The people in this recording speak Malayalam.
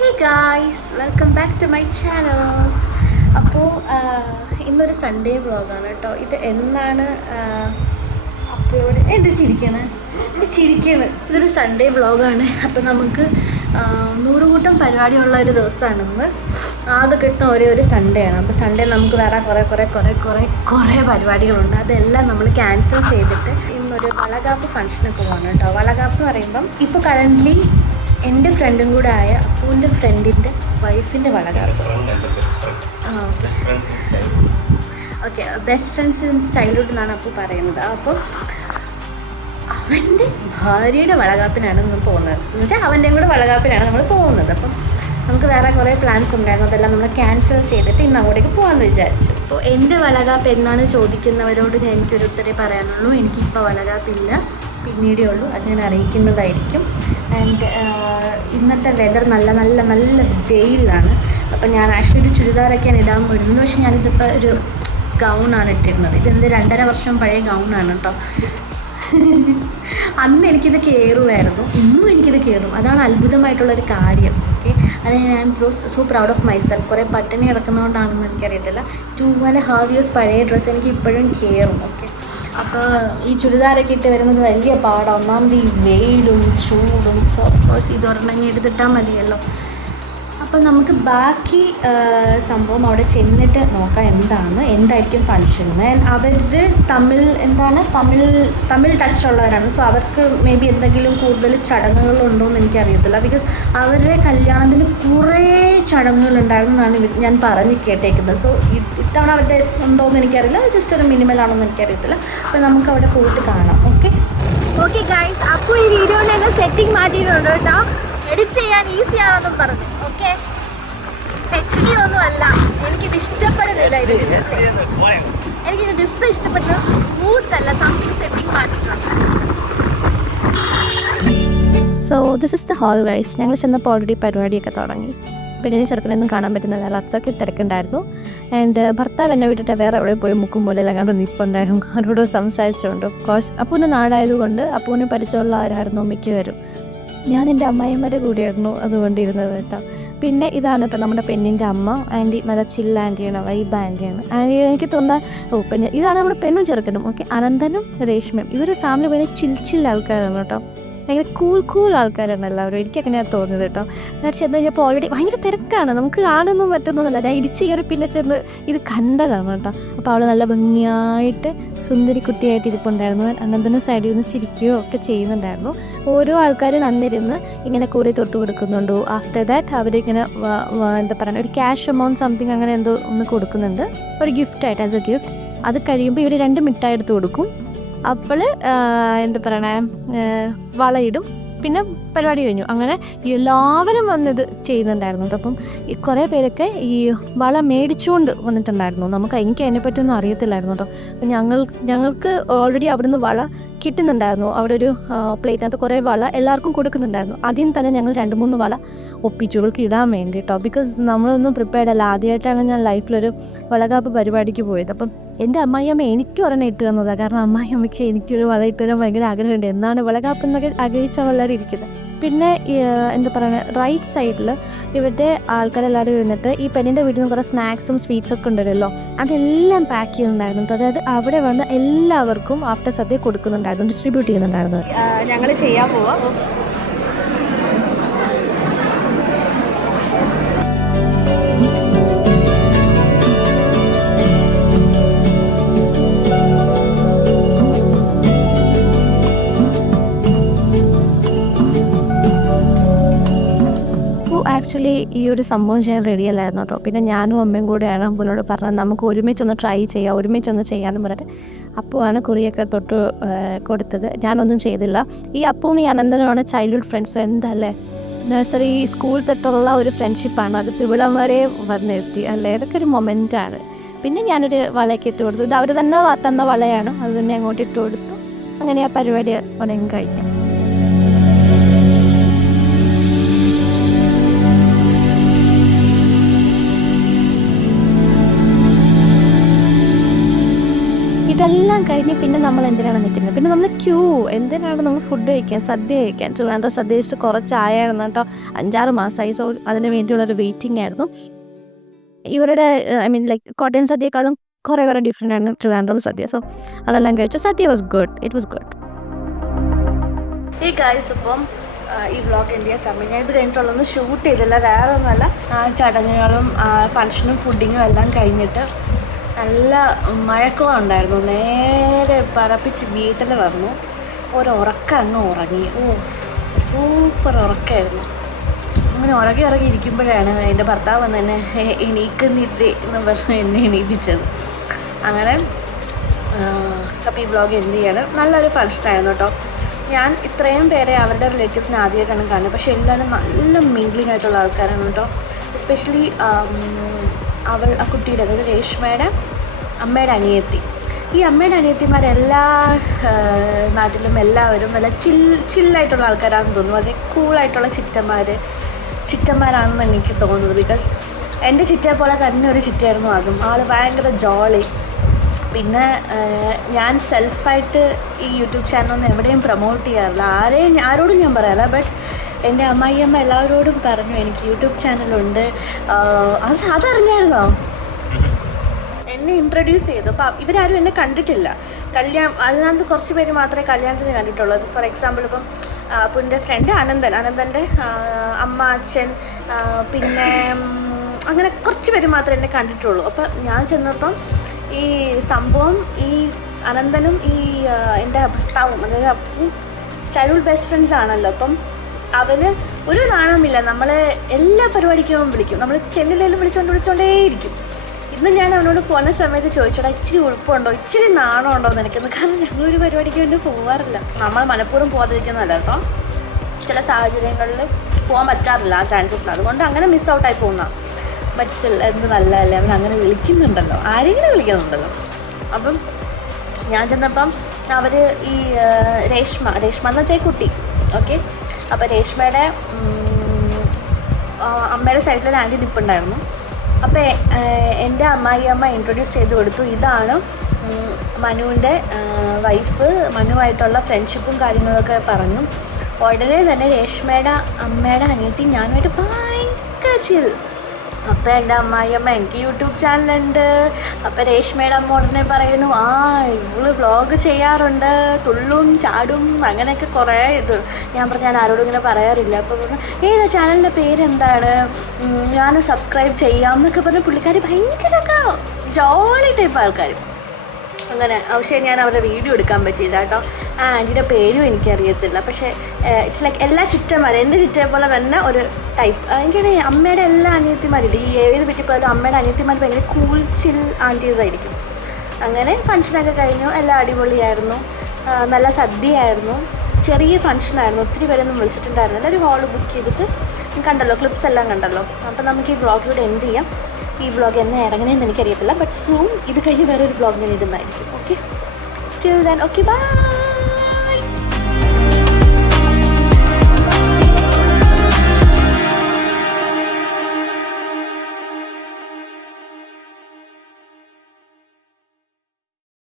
Hey guys, welcome back to my channel. അപ്പോൾ ഇന്നൊരു സൺഡേ വ്ളോഗാണ് കേട്ടോ. ഇത് എന്നാണ് അപ്ലോഡ് ചിരിക്കണ് ഇതൊരു സൺഡേ വ്ളോഗാണ്. അപ്പോൾ നമുക്ക് 100 കൂട്ടം പരിപാടിയുള്ള ഒരു ദിവസമാണ് ഇന്ന്. ആകെ കിട്ടുന്ന ഒരു സൺഡേ ആണ്. അപ്പോൾ സൺഡേ നമുക്ക് വേറെ കുറേ പരിപാടികളുണ്ട്. അതെല്ലാം നമ്മൾ ക്യാൻസൽ ചെയ്തിട്ട് ഇന്നൊരു വളകാപ്പ് ഫംഗ്ഷന് പോവാണ് കേട്ടോ. വളകാപ്പ് എന്ന് പറയുമ്പം ഇപ്പോൾ കറൻ്റ്ലി എൻ്റെ ഫ്രണ്ടും കൂടെ ആയ അപ്പൂൻ്റെ ഫ്രണ്ടിൻ്റെ വൈഫിൻ്റെ Valakappu. Okay, best friends in childhood എന്നാണ് അപ്പൂ പറയുന്നത്. അപ്പോൾ അവൻ്റെ ഭാര്യയുടെ വളകാപ്പിനാണ് നമ്മൾ പോകുന്നത്. എന്ന് വെച്ചാൽ അവൻ്റെയും കൂടെ വളകാപ്പിനാണ് നമ്മൾ പോകുന്നത്. അപ്പം നമുക്ക് വേറെ കുറേ പ്ലാൻസ് ഉണ്ടായിരുന്നു. അതെല്ലാം നമ്മൾ ക്യാൻസൽ ചെയ്തിട്ട് ഇന്ന് അങ്ങോട്ടേക്ക് പോകാമെന്ന് വിചാരിച്ചു. അപ്പോൾ എൻ്റെ വളകാപ്പ് എന്നാണ് ചോദിക്കുന്നവരോട് എനിക്കൊരു ഉത്തരേ പറയാനുള്ളൂ. എനിക്കിപ്പോൾ വളകാപ്പില്ല, പിന്നീടേ ഉള്ളൂ. അത് ഞാൻ അറിയിക്കുന്നതായിരിക്കും. ആൻഡ് ഇന്നത്തെ വെതർ നല്ല വെയിലാണ്. അപ്പം ഞാൻ ആക്ച്വലി ഒരു ചുരിദാറൊക്കെയാണ് ഇടാൻ പോയിരുന്നത്. പക്ഷേ ഞാനിതിപ്പോൾ ഒരു ഗൗണാണ് ഇട്ടിരുന്നത്. ഇതെൻ്റെ 2.5 വർഷം പഴയ ഗൗണാണ് കേട്ടോ. അന്ന് എനിക്കിത് കയറുമായിരുന്നു, ഇന്നും എനിക്കിത് കയറും. അതാണ് അത്ഭുതമായിട്ടുള്ളൊരു കാര്യം. ഓക്കെ, അത് ഞാൻ സോ പ്രൗഡ് ഓഫ് മൈസെൽഫ്. കുറേ പട്ടിണി കിടക്കുന്നതുകൊണ്ടാണെന്ന് എനിക്കറിയത്തില്ല. 2.5 years പഴയ ഡ്രസ്സ് എനിക്ക് ഇപ്പോഴും കയറും. ഓക്കെ, അപ്പോൾ ഈ ചുരിദാറൊക്കെ ഇട്ട് വരുന്നത് വലിയ പാടാണ്. ഒന്നാമത് ഈ വെയിലും ചൂടും. സോ ഓഫ് കോഴ്സ് ഇതൊരെണ്ണം എടുത്തിട്ടാൽ മതിയല്ലോ. അപ്പം നമുക്ക് ബാക്കി സംഭവം അവിടെ ചെന്നിട്ട് നോക്കാം എന്തായിരിക്കും ഫങ്ഷൻ. അവർ തമിഴ് ടച്ച് ഉള്ളവരാണ്. സോ അവർക്ക് മേ ബി എന്തെങ്കിലും കൂടുതൽ ചടങ്ങുകളുണ്ടോ എന്ന് എനിക്കറിയത്തില്ല. ബിക്കോസ് അവരുടെ കല്യാണത്തിന് കുറേ ചടങ്ങുകളുണ്ടായിരുന്നു എന്നാണ് ഞാൻ പറഞ്ഞ് കേട്ടേക്കുന്നത്. സോ ഇത്തവണ അവരുടെ ഉണ്ടോ എന്ന് എനിക്കറിയില്ല. ജസ്റ്റ് ഒരു മിനിമലാണോ എന്ന് എനിക്കറിയത്തില്ല. അപ്പോൾ നമുക്ക് അവിടെ പോയിട്ട് കാണാം. ഓക്കെ ഗൈസ്, അപ്പോൾ ഈ വീഡിയോയിൽ തന്നെ സെറ്റിംഗ് മാറ്റിയിട്ടുണ്ട് കേട്ടോ. എഡിറ്റ് ചെയ്യാൻ ഈസി ആണെന്നും പറഞ്ഞു. ഓക്കെ, HD ഒന്നും അല്ല. എനിക്കിത് ഇഷ്ടപ്പെടുന്നില്ല. എനിക്കിത് ഡിസ്പ്ലേ ഇഷ്ടപ്പെട്ടു. സ്മൂത്ത് അല്ല, സംതിങ് സെറ്റിംഗ് മാറ്റിയിട്ടുണ്ട്. So this is the hall guys. ഞങ്ങൾ ചെന്നപ്പോൾ ഓൾറെഡി പരിപാടിയൊക്കെ തുടങ്ങി. പെണ്ണിനെ ചെറുക്കനൊന്നും കാണാൻ പറ്റുന്നതല്ല, അത്രയ്ക്ക് തിരക്കുണ്ടായിരുന്നു. ആൻഡ് ഭർത്താവ് എന്നെ വിട്ടിട്ട് വേറെ എവിടെ പോയി മുക്കും പോലെ എല്ലാം കണ്ട് നിൽപ്പുണ്ടായിരുന്നു. അവരോട് സംസാരിച്ചുകൊണ്ട്. കോഴ്സ് അപ്പൂന് നാടായതുകൊണ്ട് അപ്പൂന് പരിചയമുള്ളവരായിരുന്നു മിക്കവരും. ഞാൻ എൻ്റെ അമ്മായിമാരുടെ കൂടെയായിരുന്നു അതുകൊണ്ടിരുന്നത് കേട്ടോ. പിന്നെ ഇതാണ് കേട്ടോ നമ്മുടെ പെണ്ണിൻ്റെ അമ്മ. ആൻറ്റി നല്ല ചില്ല ആൻറ്റിയാണ്, വൈബ് ആൻറ്റിയാണ്. ആൻറ്റി എനിക്ക് തോന്നുന്ന പിന്നെ ഇതാണ് നമ്മുടെ പെണ്ണും ചെറുക്കനും. ഓക്കെ, അനന്തനും രേഷ്മയും ഇവർ ഫാമിലി ഭയങ്കര ചിൽ ആൾക്കാരാണ് കേട്ടോ. ഭയങ്കര കൂൾ ആൾക്കാരാണ് എല്ലാവരും. എനിക്കങ്ങനെയാണ് തോന്നുന്നത് കേട്ടോ. ഞാൻ ചെന്ന് കഴിഞ്ഞപ്പോൾ ഓൾറെഡി ഭയങ്കര തിരക്കാണ്, നമുക്ക് കാണുന്നൊന്നും പറ്റുന്നതല്ല. ഞാൻ ഇടിച്ച് കയറി പിന്നെ ചെന്ന് ഇത് കണ്ടതാണ് കേട്ടോ. അപ്പോൾ അവൾ നല്ല ഭംഗിയായിട്ട് സുന്ദരി കുട്ടിയായിട്ട് ഇരിപ്പുണ്ടായിരുന്നു. അനന്തന് സൈഡിൽ നിന്ന് ചിരിക്കുകയോ ഒക്കെ ചെയ്യുന്നുണ്ടായിരുന്നു. ഓരോ ആൾക്കാരും അന്നിരുന്ന് ഇങ്ങനെ കൂടെ തൊട്ട് കൊടുക്കുന്നുണ്ടോ. ആഫ്റ്റർ ദാറ്റ് അവരിങ്ങനെ എന്താ പറയുക, ഒരു ക്യാഷ് എമൗണ്ട് സംതിങ് അങ്ങനെ എന്തോ ഒന്ന് കൊടുക്കുന്നുണ്ട്, ഒരു ഗിഫ്റ്റായിട്ട്, ആസ് എ ഗിഫ്റ്റ്. അത് കഴിയുമ്പോൾ ഇവർ 2 മിഠായി എടുത്ത് കൊടുക്കും. അപ്പോൾ എന്താ പറയണേ, വളയിടും. പിന്നെ പരിപാടി കഴിഞ്ഞു. അങ്ങനെ എല്ലാവരും വന്നത് ചെയ്യുന്നുണ്ടായിരുന്നു. അപ്പം കുറേ പേരൊക്കെ ഈ വള മേടിച്ചുകൊണ്ട് വന്നിട്ടുണ്ടായിരുന്നു. എനിക്ക് അതിനെപ്പറ്റിയൊന്നും അറിയത്തില്ലായിരുന്നു കേട്ടോ. അപ്പം ഞങ്ങൾക്ക് ഓൾറെഡി അവിടുന്ന് വള കിട്ടുന്നുണ്ടായിരുന്നു. അവിടെ ഒരു പ്ലേറ്റിനകത്ത് കുറേ വള എല്ലാവർക്കും കൊടുക്കുന്നുണ്ടായിരുന്നു. ആദ്യം തന്നെ ഞങ്ങൾ 2-3 വള ഒപ്പിച്ചുകൾക്ക് ഇടാൻ വേണ്ടി കേട്ടോ. ബിക്കോസ് നമ്മളൊന്നും പ്രിപ്പയർഡ് അല്ല. ആദ്യമായിട്ടാണ് ഞാൻ ലൈഫിലൊരു വളകാപ്പ് പരിപാടിക്ക് പോയത്. അപ്പം എൻ്റെ അമ്മായിയമ്മ എനിക്ക് ഒരെണ്ണം ഇട്ട് തന്നതാണ്. കാരണം അമ്മായിയമ്മയ്ക്ക് എനിക്കൊരു വള ഇട്ട് തരാൻ ഭയങ്കര ആഗ്രഹമുണ്ട്. എന്നാണ് വളകാപ്പ് എന്നൊക്കെ ആഗ്രഹിച്ചാൽ എല്ലാവരും ഇരിക്കുന്നത്. പിന്നെ എന്താ പറയുക, റൈറ്റ് സൈഡിൽ ഇവരുടെ ആൾക്കാരെല്ലാവരും ഇരുന്നിട്ട് ഈ പെണ്ണിൻ്റെ വീട്ടിൽ നിന്ന് കുറേ സ്നാക്സും സ്വീറ്റ്സൊക്കെ ഉണ്ടല്ലോ, അതെല്ലാം പാക്ക് ചെയ്യുന്നുണ്ടായിരുന്നു. അതായത് അവിടെ വന്ന് എല്ലാവർക്കും ആഫ്റ്റർ സദ്യ കൊടുക്കുന്നുണ്ടായിരുന്നു, ഡിസ്ട്രിബ്യൂട്ട് ചെയ്യുന്നുണ്ടായിരുന്നു. ഞങ്ങൾ ചെയ്യാൻ പോവാം. ആക്ച്വലി ഈ ഒരു സംഭവം ചെയ്യാൻ റെഡി അല്ലായിരുന്നു കേട്ടോ. പിന്നെ ഞാനും അമ്മയും കൂടെയാണ് അപ്പൂനോട് പറഞ്ഞത് നമുക്ക് ഒരുമിച്ചൊന്ന് ട്രൈ ചെയ്യാം, ഒരുമിച്ചൊന്ന് ചെയ്യാമെന്ന് പറഞ്ഞിട്ട് അപ്പുവാണ് കുറിയൊക്കെ തൊട്ട് കൊടുത്തത്. ഞാനൊന്നും ചെയ്തില്ല. ഈ അപ്പൂവും ഈ അനന്തനുമാണ് ചൈൽഡ്ഹുഡ് ഫ്രണ്ട്സ്. എന്തല്ലേ, നഴ്സറി സ്കൂൾ തൊട്ടുള്ള ഒരു ഫ്രണ്ട്ഷിപ്പാണ്. അത് ഇവിടം വരെ വന്നെത്തി അല്ലേ. ഇതൊക്കെ ഒരു മൊമെൻ്റാണ്. പിന്നെ ഞാനൊരു വളയൊക്കെ ഇട്ട് കൊടുത്തു. ഇത് അവർ തന്നെ തന്ന വളയാണ്, അത് തന്നെ അങ്ങോട്ട് ഇട്ട് കൊടുത്തു. അങ്ങനെ ആ പരിപാടി ഉടനെ കഴിഞ്ഞു. ഇതെല്ലാം അതെല്ലാം കഴിഞ്ഞ് പിന്നെ നമ്മൾ എന്തിനാണ് നിൽക്കുന്നത്? പിന്നെ നമ്മൾ ക്യൂ എന്തിനാണ് നമ്മൾ ഫുഡ് കഴിക്കാൻ, സദ്യ കഴിക്കാൻ. ട്രിവാൻഡ്രം സദ്യ കഴിച്ചിട്ട് കുറച്ചായിരുന്നു കേട്ടോ, 5-6 മാസമായി. സോ അതിന് വേണ്ടിയുള്ളൊരു വെയിറ്റിംഗ് ആയിരുന്നു. ഇവരുടെ കോട്ടയം സദ്യയെക്കാളും കുറേ ഡിഫറെൻ്റ് ആണ് ട്രിവാൻഡ്രം സദ്യ. സോ അതെല്ലാം കഴിച്ചു. Sadya was good, it was good. ഈ ഗൈസ് ഇപ്പം ഈ വ്ളോഗ് എന്ത് ചെയ്യാൻ സമയം ഞാൻ ഇത് കഴിഞ്ഞിട്ടുള്ളൊന്നും ഷൂട്ട് ചെയ്തില്ല, വേറെ ഒന്നുമല്ല. ചടങ്ങുകളും ഫങ്ഷനും ഫുഡിങ്ങും എല്ലാം കഴിഞ്ഞിട്ട് നല്ല മഴക്കോളം ഉണ്ടായിരുന്നു. നേരെ പറപ്പിച്ച് വീട്ടിൽ വന്നു, ഉറക്കം അങ്ങ് ഉറങ്ങി. സൂപ്പർ ഉറക്കമായിരുന്നു. അങ്ങനെ ഉറങ്ങി ഇരിക്കുമ്പോഴാണ് എൻ്റെ ഭർത്താവ് വന്ന് എന്നെ എണീക്കുന്നില്ലേ എന്ന് പറഞ്ഞ് എന്നെ എണീപ്പിച്ചത്. അങ്ങനെ അപ്പോൾ ഈ വ്ളോഗ് എന്ത് ചെയ്യാണ്. നല്ലൊരു ഫങ്ഷനായിരുന്നു കേട്ടോ. ഞാൻ ഇത്രയും പേരെ അവരുടെ റിലേറ്റീവ്സിനെ ആദ്യമായിട്ടാണ് കാണുന്നത്. പക്ഷേ എല്ലാവരും നല്ല മിംഗ്ലിംഗ് ആയിട്ടുള്ള ആൾക്കാരാണ് കേട്ടോ. എസ്പെഷ്യലി ആ കുട്ടിയുടെ, അതായത് രേഷ്മയുടെ അമ്മയുടെ അനിയത്തി. ഈ അമ്മയുടെ അനിയത്തിമാരെല്ലാ നാട്ടിലും എല്ലാവരും നല്ല ചില്ലായിട്ടുള്ള ആൾക്കാരാണെന്ന് തോന്നുന്നു. വളരെ കൂളായിട്ടുള്ള ചിറ്റന്മാരാണെന്ന് എനിക്ക് തോന്നുന്നത്. ബിക്കോസ് എൻ്റെ ചിറ്റയെ പോലെ തന്നെ ഒരു ചിറ്റയായിരുന്നു അതും. ആൾ ഭയങ്കര ജോളി. പിന്നെ ഞാൻ സെൽഫായിട്ട് ഈ യൂട്യൂബ് ചാനലൊന്നും എവിടെയും പ്രൊമോട്ട് ചെയ്യാറില്ല, ആരോടും ഞാൻ പറയാറില്ല. ബട്ട് എൻ്റെ അമ്മായിയമ്മ എല്ലാവരോടും പറഞ്ഞു എനിക്ക് യൂട്യൂബ് ചാനലുണ്ട്. അതറിഞ്ഞായിരുന്നോ? എന്നെ ഇൻട്രൊഡ്യൂസ് ചെയ്തു. അപ്പോൾ ഇവരാരും എന്നെ കണ്ടിട്ടില്ല. അതിനകത്ത് കുറച്ച് പേര് മാത്രമേ കല്യാണത്തിന് കണ്ടിട്ടുള്ളൂ. ഫോർ എക്സാമ്പിൾ ഇപ്പം പുൻ്റെ ഫ്രണ്ട് അനന്തൻ്റെ അമ്മ, അച്ഛൻ, പിന്നെ അങ്ങനെ കുറച്ച് പേര് മാത്രമേ എന്നെ കണ്ടിട്ടുള്ളൂ. അപ്പം ഞാൻ ചെന്നപ്പം ഈ സംഭവം ഈ അനന്തനും ഈ എൻ്റെ ഭർത്താവും, അതായത് അപ്പവും ചൈൽഡ്ഹുഡ് ബെസ്റ്റ് ഫ്രണ്ട്സ് ആണല്ലോ. അപ്പം അവന് ഒരു നാണമില്ല, നമ്മളെ എല്ലാ പരിപാടിക്കും വിളിക്കും. നമ്മൾ ചെന്നില്ലെങ്കിലും വിളിച്ചുകൊണ്ടേയിരിക്കും. ഇന്ന് ഞാൻ അവനോട് പോകുന്ന സമയത്ത് ചോദിച്ചോടാ, ഇച്ചിരി ഉൾപ്പുണ്ടോ, ഇച്ചിരി നാണമുണ്ടോ എന്ന് എനിക്കൊന്ന്. കാരണം ഞങ്ങളൊരു പരിപാടിക്ക് വേണ്ടി പോകാറില്ല. നമ്മൾ മനഃപൂർവ്വം പോകാതിരിക്കുന്നതല്ല കേട്ടോ, ചില സാഹചര്യങ്ങളിൽ പോകാൻ പറ്റാറില്ല ആ ചാൻസസിൽ. അതുകൊണ്ട് അങ്ങനെ മിസ് ഔട്ടായി പോകുന്ന മറ്റ് എന്ത് നല്ലതല്ലേ, അവൻ അങ്ങനെ വിളിക്കുന്നുണ്ടല്ലോ, ആരെങ്കിലും വിളിക്കുന്നുണ്ടല്ലോ. അപ്പം ഞാൻ ചെന്നപ്പം അവർ ഈ രേഷ്മ എന്ന് വെച്ചാൽ കുട്ടി, ഓക്കെ. അപ്പോൾ രേഷ്മയുടെ അമ്മയുടെ സൈഡിലൊരു ആൻറ്റി നിൽപ്പുണ്ടായിരുന്നു. അപ്പോൾ എൻ്റെ അമ്മായിയമ്മ ഇൻട്രൊഡ്യൂസ് ചെയ്ത് കൊടുത്തു. ഇതാണ് മനുവിൻ്റെ വൈഫ്, മനുവായിട്ടുള്ള ഫ്രണ്ട്ഷിപ്പും കാര്യങ്ങളൊക്കെ പറഞ്ഞു. ഉടനെ തന്നെ രേഷ്മയുടെ അമ്മയുടെ അനിയത്തി ഞാനുമായിട്ട് ഭയങ്കര ചിൽ. അപ്പോൾ എൻ്റെ അമ്മായിയമ്മ എനിക്ക് യൂട്യൂബ് ചാനലുണ്ട്. അപ്പോൾ രേഷ്മയുടെ അമ്മ ഉടനെ പറയുന്നു, ഇവള് വ്ളോഗ് ചെയ്യാറുണ്ട്, തുള്ളും ചാടും അങ്ങനെയൊക്കെ കുറേ ഇത്. ഞാൻ പറഞ്ഞു ഞാൻ ആരോടും ഇങ്ങനെ പറയാറില്ല. അപ്പോൾ പറഞ്ഞു ഏതാ ചാനലിൻ്റെ പേരെന്താണ്, ഞാൻ സബ്സ്ക്രൈബ് ചെയ്യാം എന്നൊക്കെ പറഞ്ഞ് പുള്ളിക്കാരി ഭയങ്കരമൊക്കെ ജോളി ടൈപ്പ് ആൾക്കാർ. അങ്ങനെ പക്ഷേ ഞാൻ അവരുടെ വീഡിയോ എടുക്കാൻ പറ്റിയില്ല കേട്ടോ. ആൻറ്റിയുടെ പേരും എനിക്കറിയത്തില്ല. പക്ഷേ ഇറ്റ്സ് ലൈക്ക് എല്ലാ ചിറ്റന്മാരും എൻ്റെ ചിറ്റയെ പോലെ തന്നെ ഒരു ടൈപ്പ്. എനിക്കാണ് അമ്മയുടെ എല്ലാ അനിയത്തിമാരും, ഈ ഏത് വീട്ടിൽ പോയാലും അമ്മയുടെ അനിയത്തിമാർ ഭയങ്കര കൂൾ ചിൽ ആൻറ്റീസ് ആയിരിക്കും. അങ്ങനെ ഫങ്ഷനൊക്കെ കഴിഞ്ഞു, എല്ലാം അടിപൊളിയായിരുന്നു. നല്ല സദ്യയായിരുന്നു. ചെറിയ ഫങ്ഷനായിരുന്നു, ഒത്തിരി പേരൊന്നും വിളിച്ചിട്ടുണ്ടായിരുന്നില്ല. ഒരു ഹോള് ബുക്ക് ചെയ്തിട്ട് കണ്ടല്ലോ, ക്ലിപ്സ് എല്ലാം കണ്ടല്ലോ. അപ്പോൾ നമുക്ക് ഈ വ്ളോഗിലൂടെ എൻഡ് ചെയ്യാം. ഈ വ്ളോഗ് എന്നെ ഇറങ്ങണമെന്ന് എനിക്കറിയത്തില്ല, ബട്ട് സൂൺ ഇത് കഴിഞ്ഞ് വേറെ ഒരു വ്ളോഗ് ഞാൻ ഇടുന്നതായിരിക്കും. Okay, till then, okay, by.